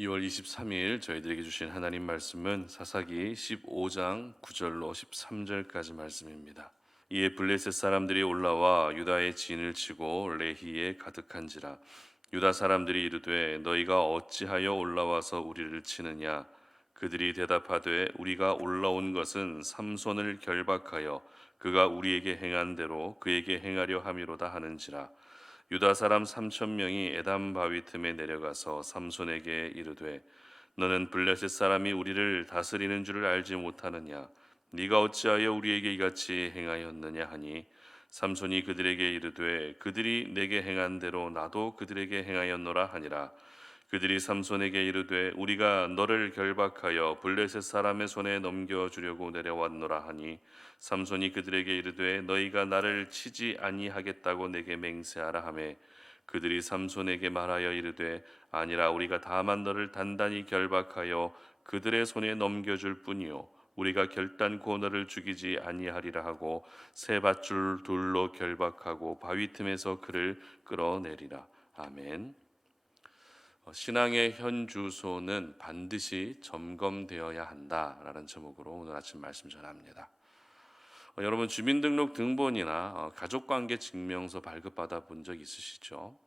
2월 23일 저희들에게 주신 하나님 말씀은 사사기 15장 9절로 13절까지 말씀입니다. 이에 블레셋 사람들이 올라와 유다의 진을 치고 레히에 가득한지라. 유다 사람들이 이르되 너희가 어찌하여 올라와서 우리를 치느냐. 그들이 대답하되 우리가 올라온 것은 삼손을 결박하여 그가 우리에게 행한 대로 그에게 행하려 함이로다 하는지라. 유다 사람 3천 명이 에담 바위 틈에 내려가서 삼손에게 이르되 너는 블레셋 사람이 우리를 다스리는 줄을 알지 못하느냐. 네가 어찌하여 우리에게 이같이 행하였느냐 하니 삼손이 그들에게 이르되 그들이 내게 행한 대로 나도 그들에게 행하였노라 하니라. 그들이 삼손에게 이르되 우리가 너를 결박하여 블레셋 사람의 손에 넘겨주려고 내려왔노라 하니 삼손이 그들에게 이르되 너희가 나를 치지 아니하겠다고 내게 맹세하라 하매 그들이 삼손에게 말하여 이르되 아니라 우리가 다만 너를 단단히 결박하여 그들의 손에 넘겨줄 뿐이요 우리가 결단코 너를 죽이지 아니하리라 하고 세 밧줄 돌로 결박하고 바위 틈에서 그를 끌어내리라. 아멘. 신앙의 현 주소는 반드시 점검되어야 한다라는 제목으로 오늘 아침 말씀 전합니다. 여러분 주민등록 등본이나 가족관계 증명서 발급받아 본 적 있으시죠?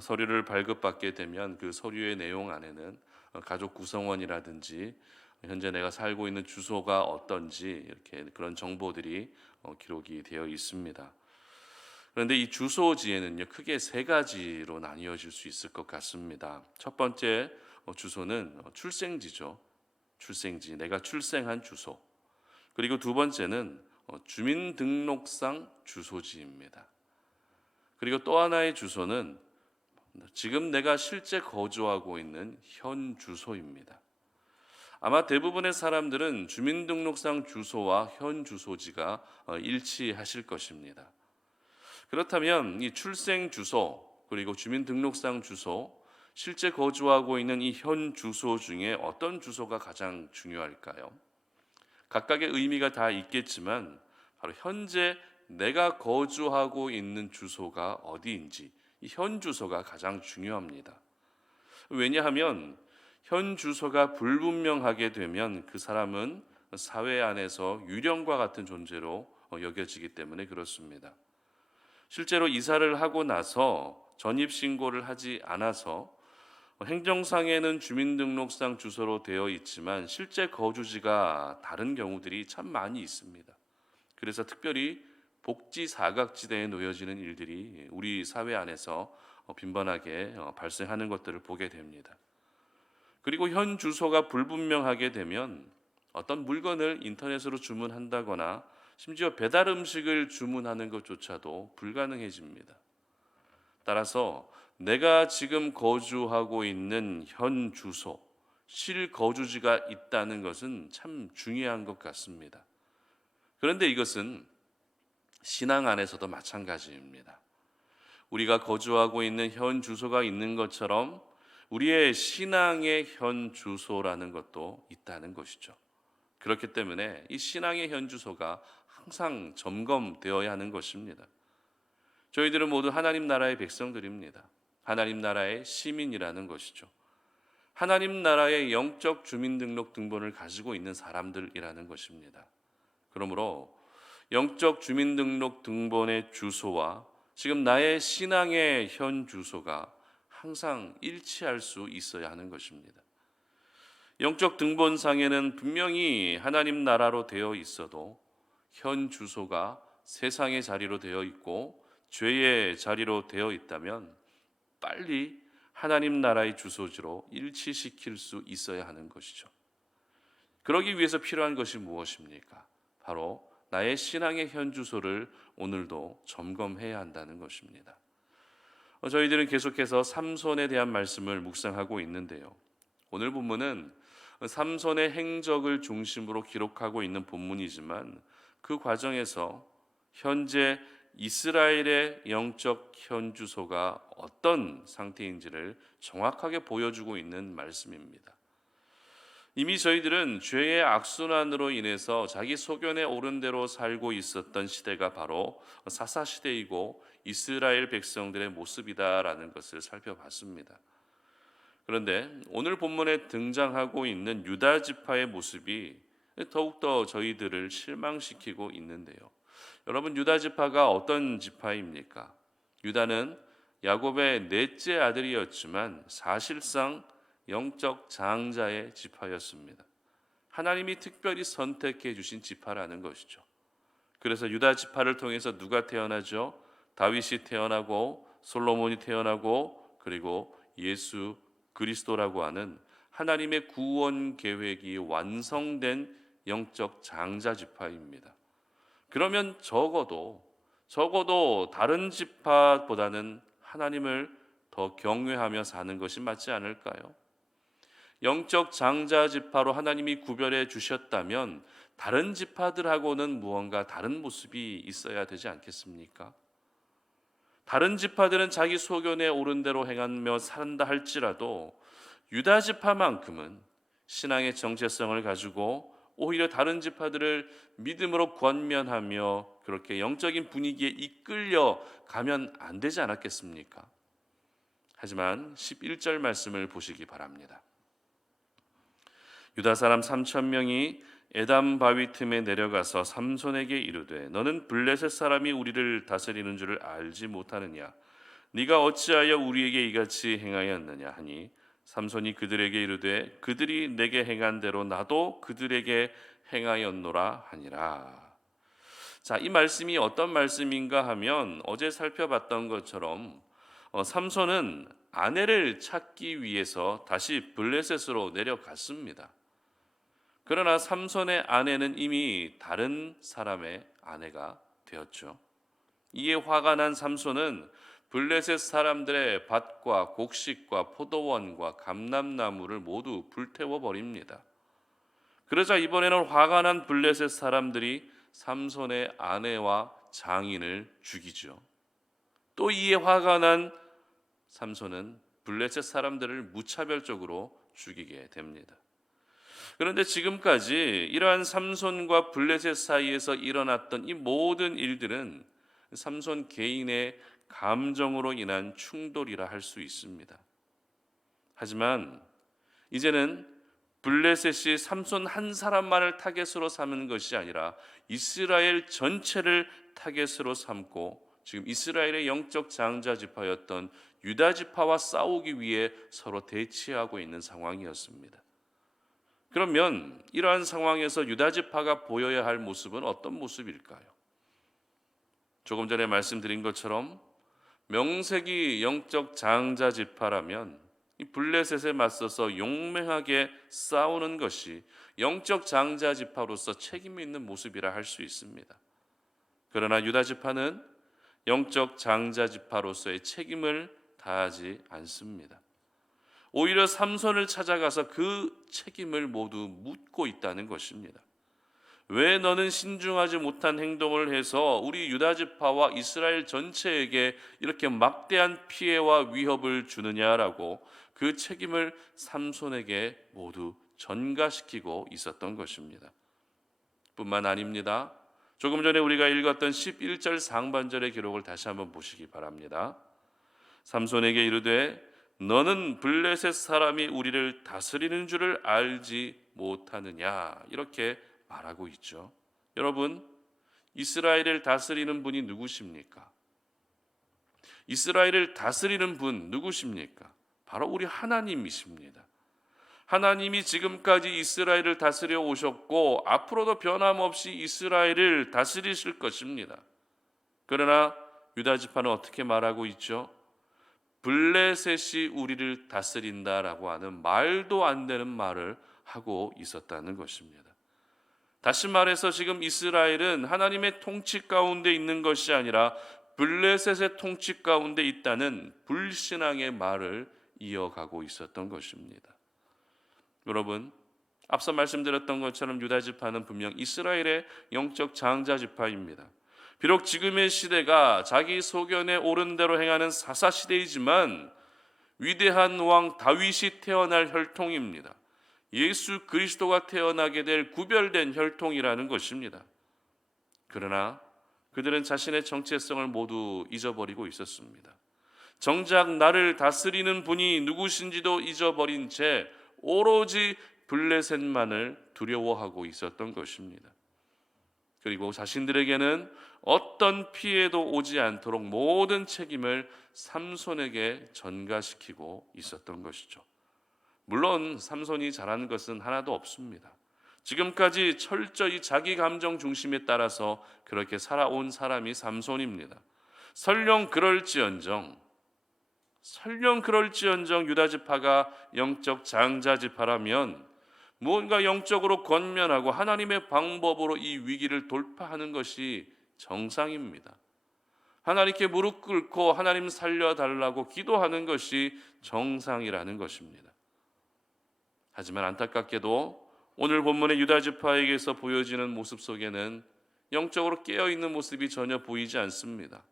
서류를 발급받게 되면 그 서류의 내용 안에는 가족 구성원이라든지 현재 내가 살고 있는 주소가 어떤지 이렇게 그런 정보들이 기록이 되어 있습니다. 그런데 이 주소지에는요 크게 세 가지로 나뉘어질 수 있을 것 같습니다. 첫 번째 주소는 출생지죠. 출생지, 내가 출생한 주소. 그리고 두 번째는 주민등록상 주소지입니다. 그리고 또 하나의 주소는 지금 내가 실제 거주하고 있는 현 주소입니다. 아마 대부분의 사람들은 주민등록상 주소와 현 주소지가 일치하실 것입니다. 그렇다면 이 출생 주소 그리고 주민등록상 주소, 실제 거주하고 있는 이 현 주소 중에 어떤 주소가 가장 중요할까요? 각각의 의미가 다 있겠지만 바로 현재 내가 거주하고 있는 주소가 어디인지 이 현 주소가 가장 중요합니다. 왜냐하면 현 주소가 불분명하게 되면 그 사람은 사회 안에서 유령과 같은 존재로 여겨지기 때문에 그렇습니다. 실제로 이사를 하고 나서 전입신고를 하지 않아서 행정상에는 주민등록상 주소로 되어 있지만 실제 거주지가 다른 경우들이 참 많이 있습니다. 그래서 특별히 복지 사각지대에 놓여지는 일들이 우리 사회 안에서 빈번하게 발생하는 것들을 보게 됩니다. 그리고 현 주소가 불분명하게 되면 어떤 물건을 인터넷으로 주문한다거나 심지어 배달 음식을 주문하는 것조차도 불가능해집니다. 따라서 내가 지금 거주하고 있는 현 주소, 실거주지가 있다는 것은 참 중요한 것 같습니다. 그런데 이것은 신앙 안에서도 마찬가지입니다. 우리가 거주하고 있는 현 주소가 있는 것처럼 우리의 신앙의 현 주소라는 것도 있다는 것이죠. 그렇기 때문에 이 신앙의 현 주소가 항상 점검되어야 하는 것입니다. 저희들은 모두 하나님 나라의 백성들입니다. 하나님 나라의 시민이라는 것이죠. 하나님 나라의 영적 주민등록 등본을 가지고 있는 사람들이라는 것입니다. 그러므로 영적 주민등록 등본의 주소와 지금 나의 신앙의 현 주소가 항상 일치할 수 있어야 하는 것입니다. 영적 등본상에는 분명히 하나님 나라로 되어 있어도 현 주소가 세상의 자리로 되어 있고 죄의 자리로 되어 있다면 빨리 하나님 나라의 주소지로 일치시킬 수 있어야 하는 것이죠. 그러기 위해서 필요한 것이 무엇입니까? 바로 나의 신앙의 현 주소를 오늘도 점검해야 한다는 것입니다. 저희들은 계속해서 삼손에 대한 말씀을 묵상하고 있는데요. 오늘 본문은 삼손의 행적을 중심으로 기록하고 있는 본문이지만 그 과정에서 현재 이스라엘의 영적 현 주소가 어떤 상태인지를 정확하게 보여주고 있는 말씀입니다. 이미 저희들은 죄의 악순환으로 인해서 자기 소견에 오른 대로 살고 있었던 시대가 바로 사사 시대이고 이스라엘 백성들의 모습이다라는 것을 살펴봤습니다. 그런데 오늘 본문에 등장하고 있는 유다 지파의 모습이 더욱더 저희들을 실망시키고 있는데요. 여러분, 유다 지파가 어떤 지파입니까? 유다는 야곱의 넷째 아들이었지만 사실상 영적 장자의 지파였습니다. 하나님이 특별히 선택해 주신 지파라는 것이죠. 그래서 유다 지파를 통해서 누가 태어나죠? 다윗이 태어나고 솔로몬이 태어나고 그리고 예수 그리스도라고 하는 하나님의 구원 계획이 완성된 영적 장자 지파입니다. 그러면 적어도 다른 지파보다는 하나님을 더 경외하며 사는 것이 맞지 않을까요? 영적 장자 지파로 하나님이 구별해 주셨다면 다른 지파들하고는 무언가 다른 모습이 있어야 되지 않겠습니까? 다른 지파들은 자기 소견에 옳은 대로 행하며 산다 할지라도 유다 지파만큼은 신앙의 정체성을 가지고 오히려 다른 지파들을 믿음으로 권면하며 그렇게 영적인 분위기에 이끌려 가면 안 되지 않았겠습니까? 하지만 11절 말씀을 보시기 바랍니다. 유다 사람 3,000명이 에담 바위 틈에 내려가서 삼손에게 이르되 너는 블레셋 사람이 우리를 다스리는 줄을 알지 못하느냐? 네가 어찌하여 우리에게 이같이 행하였느냐 하니 삼손이 그들에게 이르되 그들이 내게 행한 대로 나도 그들에게 행하였노라 하니라. 자, 이 말씀이 어떤 말씀인가 하면 어제 살펴봤던 것처럼 삼손은 아내를 찾기 위해서 다시 블레셋으로 내려갔습니다. 그러나 삼손의 아내는 이미 다른 사람의 아내가 되었죠. 이에 화가 난 삼손은 블레셋 사람들의 밭과 곡식과 포도원과 감람나무를 모두 불태워 버립니다. 그러자 이번에는 화가 난 블레셋 사람들이 삼손의 아내와 장인을 죽이죠. 또 이에 화가 난 삼손은 블레셋 사람들을 무차별적으로 죽이게 됩니다. 그런데 지금까지 이러한 삼손과 블레셋 사이에서 일어났던 이 모든 일들은 삼손 개인의 감정으로 인한 충돌이라 할 수 있습니다. 하지만 이제는 블레셋이 삼손 한 사람만을 타겟으로 삼은 것이 아니라 이스라엘 전체를 타겟으로 삼고 지금 이스라엘의 영적 장자 지파였던 유다 지파와 싸우기 위해 서로 대치하고 있는 상황이었습니다. 그러면 이러한 상황에서 유다 지파가 보여야 할 모습은 어떤 모습일까요? 조금 전에 말씀드린 것처럼 명색이 영적 장자 지파라면 이 블레셋에 맞서서 용맹하게 싸우는 것이 영적 장자 지파로서 책임 있는 모습이라 할 수 있습니다. 그러나 유다 지파는 영적 장자 지파로서의 책임을 다하지 않습니다. 오히려 삼손을 찾아가서 그 책임을 모두 묻고 있다는 것입니다. 왜 너는 신중하지 못한 행동을 해서 우리 유다 지파와 이스라엘 전체에게 이렇게 막대한 피해와 위협을 주느냐라고 그 책임을 삼손에게 모두 전가시키고 있었던 것입니다. 뿐만 아닙니다. 조금 전에 우리가 읽었던 11절 상반절의 기록을 다시 한번 보시기 바랍니다. 삼손에게 이르되 너는 블레셋 사람이 우리를 다스리는 줄을 알지 못하느냐 이렇게 말하고 있죠. 여러분, 이스라엘을 다스리는 분이 누구십니까? 이스라엘을 다스리는 분 누구십니까? 바로 우리 하나님이십니다. 하나님이 지금까지 이스라엘을 다스려 오셨고 앞으로도 변함없이 이스라엘을 다스리실 것입니다. 그러나 유다 지파는 어떻게 말하고 있죠? 블레셋이 우리를 다스린다라고 하는 말도 안 되는 말을 하고 있었다는 것입니다. 다시 말해서 지금 이스라엘은 하나님의 통치 가운데 있는 것이 아니라 블레셋의 통치 가운데 있다는 불신앙의 말을 이어가고 있었던 것입니다. 여러분, 앞서 말씀드렸던 것처럼 유다 지파는 분명 이스라엘의 영적 장자 지파입니다. 비록 지금의 시대가 자기 소견에 옳은 대로 행하는 사사 시대이지만 위대한 왕 다윗이 태어날 혈통입니다. 예수 그리스도가 태어나게 될 구별된 혈통이라는 것입니다. 그러나 그들은 자신의 정체성을 모두 잊어버리고 있었습니다. 정작 나를 다스리는 분이 누구신지도 잊어버린 채 오로지 블레셋만을 두려워하고 있었던 것입니다. 그리고 자신들에게는 어떤 피해도 오지 않도록 모든 책임을 삼손에게 전가시키고 있었던 것이죠. 물론 삼손이 잘한 것은 하나도 없습니다. 지금까지 철저히 자기 감정 중심에 따라서 그렇게 살아온 사람이 삼손입니다. 설령 그럴지언정 유다 지파가 영적 장자 지파라면 무언가 영적으로 권면하고 하나님의 방법으로 이 위기를 돌파하는 것이 정상입니다. 하나님께 무릎 꿇고 하나님 살려달라고 기도하는 것이 정상이라는 것입니다. 하지만 안타깝게도 오늘 본문의 유다 지파에게서 보여지는 모습 속에는 영적으로 깨어있는 모습이 전혀 보이지 않습니다.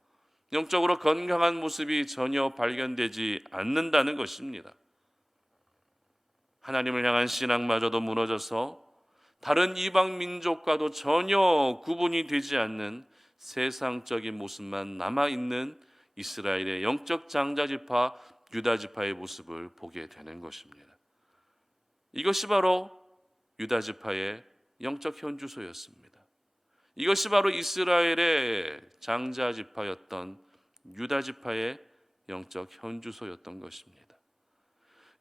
영적으로 건강한 모습이 전혀 발견되지 않는다는 것입니다. 하나님을 향한 신앙마저도 무너져서 다른 이방 민족과도 전혀 구분이 되지 않는 세상적인 모습만 남아있는 이스라엘의 영적 장자지파 유다지파의 모습을 보게 되는 것입니다. 이것이 바로 유다지파의 영적 현주소였습니다. 이것이 바로 이스라엘의 장자지파였던 유다지파의 영적 현주소였던 것입니다.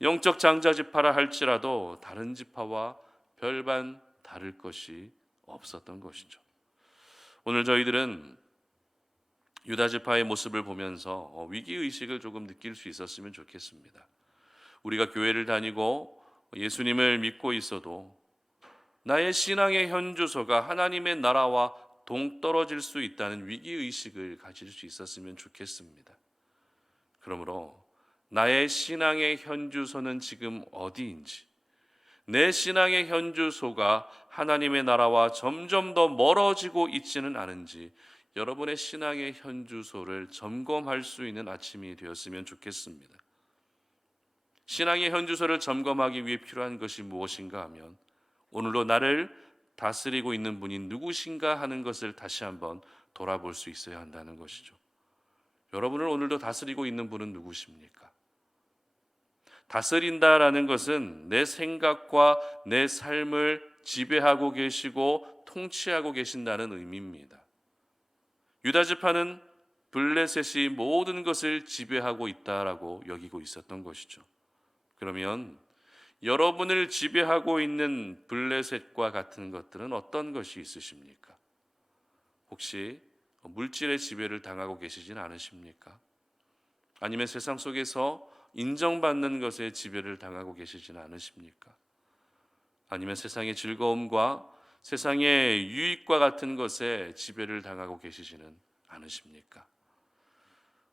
영적 장자지파라 할지라도 다른 지파와 별반 다를 것이 없었던 것이죠. 오늘 저희들은 유다지파의 모습을 보면서 위기의식을 조금 느낄 수 있었으면 좋겠습니다. 우리가 교회를 다니고 예수님을 믿고 있어도 나의 신앙의 현주소가 하나님의 나라와 동떨어질 수 있다는 위기의식을 가질 수 있었으면 좋겠습니다. 그러므로 나의 신앙의 현주소는 지금 어디인지, 내 신앙의 현주소가 하나님의 나라와 점점 더 멀어지고 있지는 않은지 여러분의 신앙의 현주소를 점검할 수 있는 아침이 되었으면 좋겠습니다. 신앙의 현주소를 점검하기 위해 필요한 것이 무엇인가 하면 오늘도 나를 다스리고 있는 분이 누구신가 하는 것을 다시 한번 돌아볼 수 있어야 한다는 것이죠. 여러분을 오늘도 다스리고 있는 분은 누구십니까? 다스린다라는 것은 내 생각과 내 삶을 지배하고 계시고 통치하고 계신다는 의미입니다. 유다지파는 블레셋이 모든 것을 지배하고 있다라고 여기고 있었던 것이죠. 그러면 여러분을 지배하고 있는 블레셋과 같은 것들은 어떤 것이 있으십니까? 혹시 물질의 지배를 당하고 계시진 않으십니까? 아니면 세상 속에서 인정받는 것에 지배를 당하고 계시지는 않으십니까? 아니면 세상의 즐거움과 세상의 유익과 같은 것에 지배를 당하고 계시지는 않으십니까?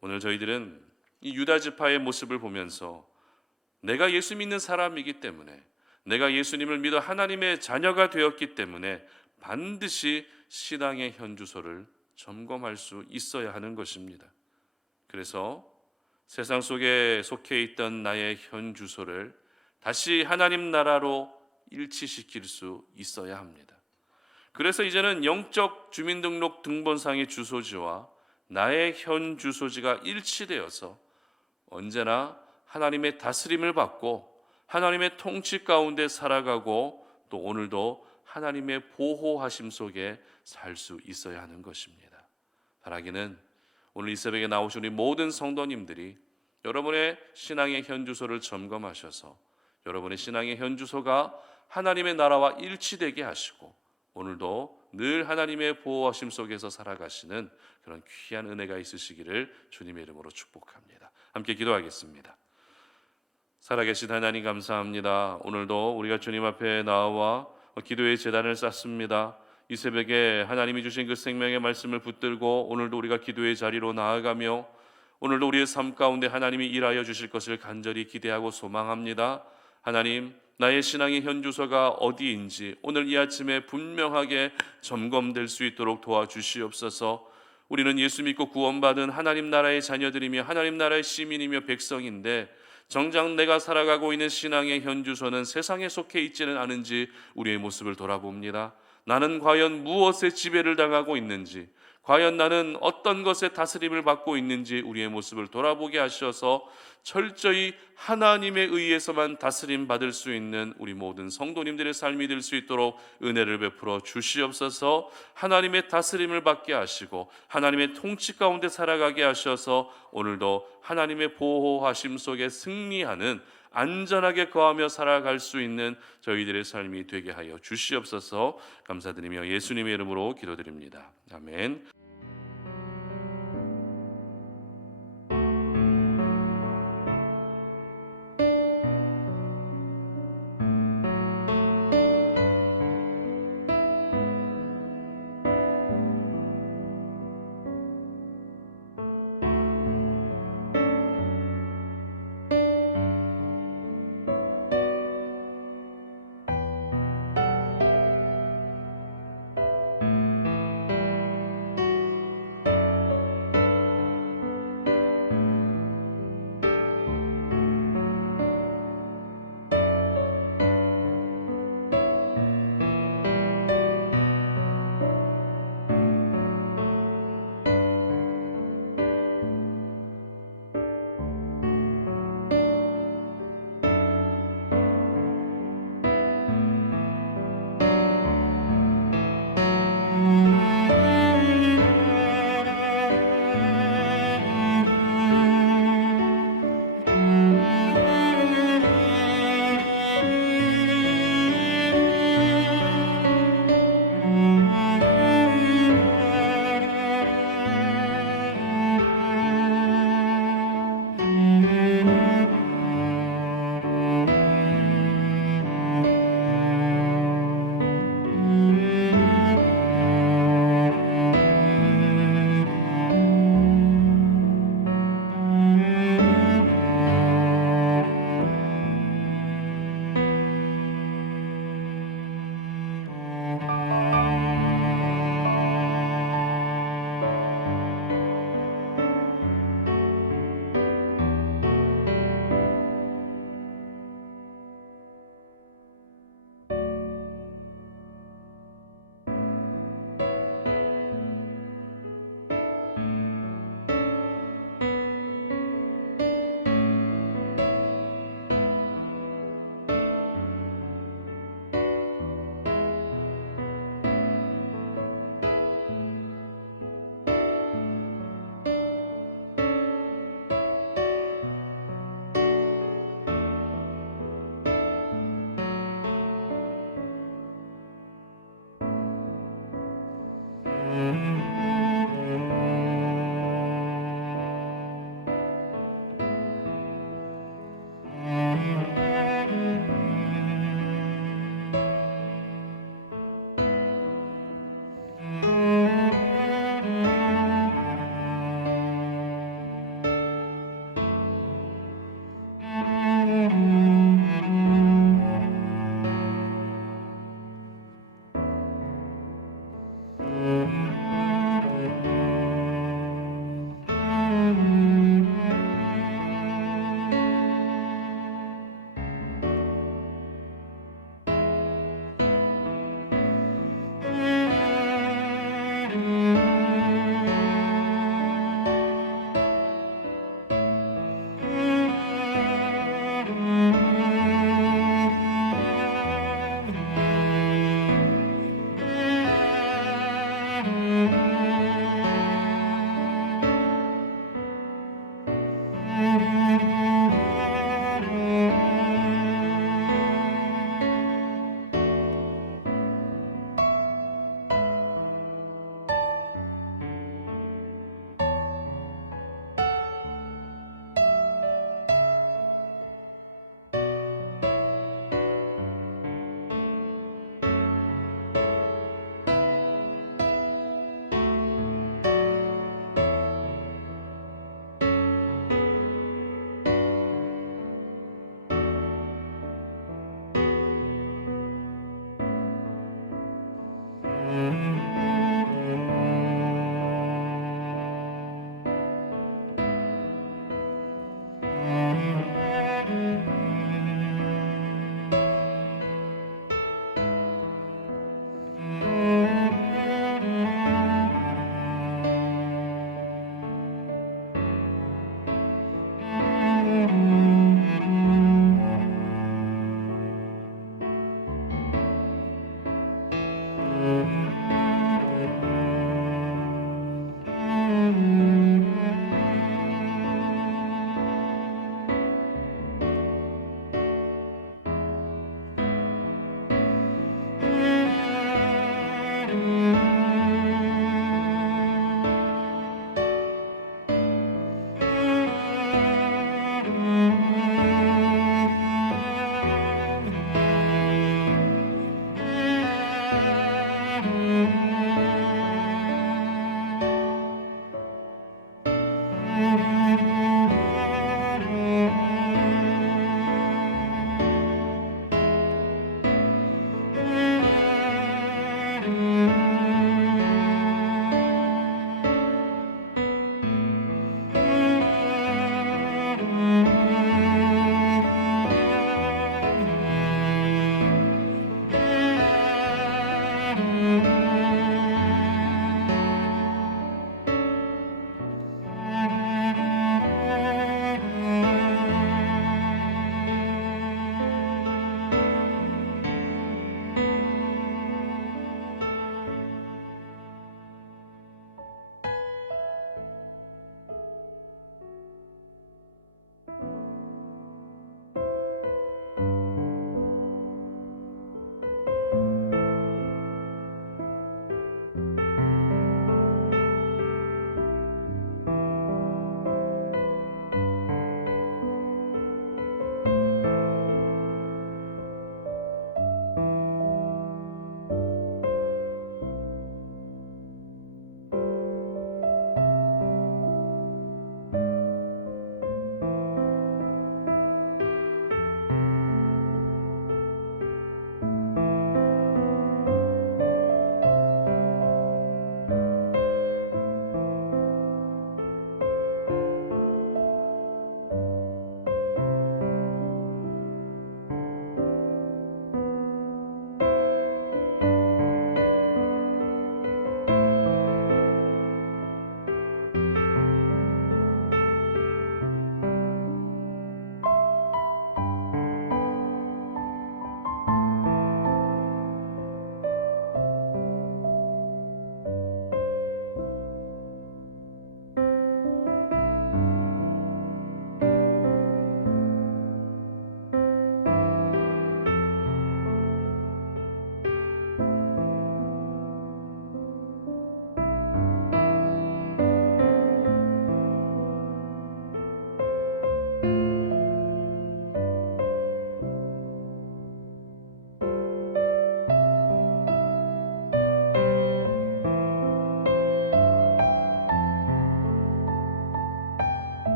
오늘 저희들은 이 유다 지파의 모습을 보면서 내가 예수 믿는 사람이기 때문에, 내가 예수님을 믿어 하나님의 자녀가 되었기 때문에 반드시 신앙의 현주소를 점검할 수 있어야 하는 것입니다. 그래서 세상 속에 속해 있던 나의 현주소를 다시 하나님 나라로 일치시킬 수 있어야 합니다. 그래서 이제는 영적 주민등록 등본상의 주소지와 나의 현주소지가 일치되어서 언제나 하나님의 다스림을 받고 하나님의 통치 가운데 살아가고 또 오늘도 하나님의 보호하심 속에 살 수 있어야 하는 것입니다. 바라기는 오늘 이 새벽에 나오신 우리 모든 성도님들이 여러분의 신앙의 현주소를 점검하셔서 여러분의 신앙의 현주소가 하나님의 나라와 일치되게 하시고 오늘도 늘 하나님의 보호하심 속에서 살아가시는 그런 귀한 은혜가 있으시기를 주님의 이름으로 축복합니다. 함께 기도하겠습니다. 살아계신 하나님 감사합니다. 오늘도 우리가 주님 앞에 나와 기도의 제단을 쌓습니다. 이 새벽에 하나님이 주신 그 생명의 말씀을 붙들고 오늘도 우리가 기도의 자리로 나아가며 오늘도 우리의 삶 가운데 하나님이 일하여 주실 것을 간절히 기대하고 소망합니다. 하나님, 나의 신앙의 현주소가 어디인지 오늘 이 아침에 분명하게 점검될 수 있도록 도와주시옵소서. 우리는 예수 믿고 구원받은 하나님 나라의 자녀들이며 하나님 나라의 시민이며 백성인데 정작 내가 살아가고 있는 신앙의 현주소는 세상에 속해 있지는 않은지 우리의 모습을 돌아봅니다. 나는 과연 무엇에 지배를 당하고 있는지, 과연 나는 어떤 것에 다스림을 받고 있는지 우리의 모습을 돌아보게 하셔서 철저히 하나님에 의해서만 다스림 받을 수 있는 우리 모든 성도님들의 삶이 될 수 있도록 은혜를 베풀어 주시옵소서. 하나님의 다스림을 받게 하시고 하나님의 통치 가운데 살아가게 하셔서 오늘도 하나님의 보호하심 속에 승리하는, 안전하게 거하며 살아갈 수 있는 저희들의 삶이 되게 하여 주시옵소서. 감사드리며 예수님의 이름으로 기도드립니다. 아멘.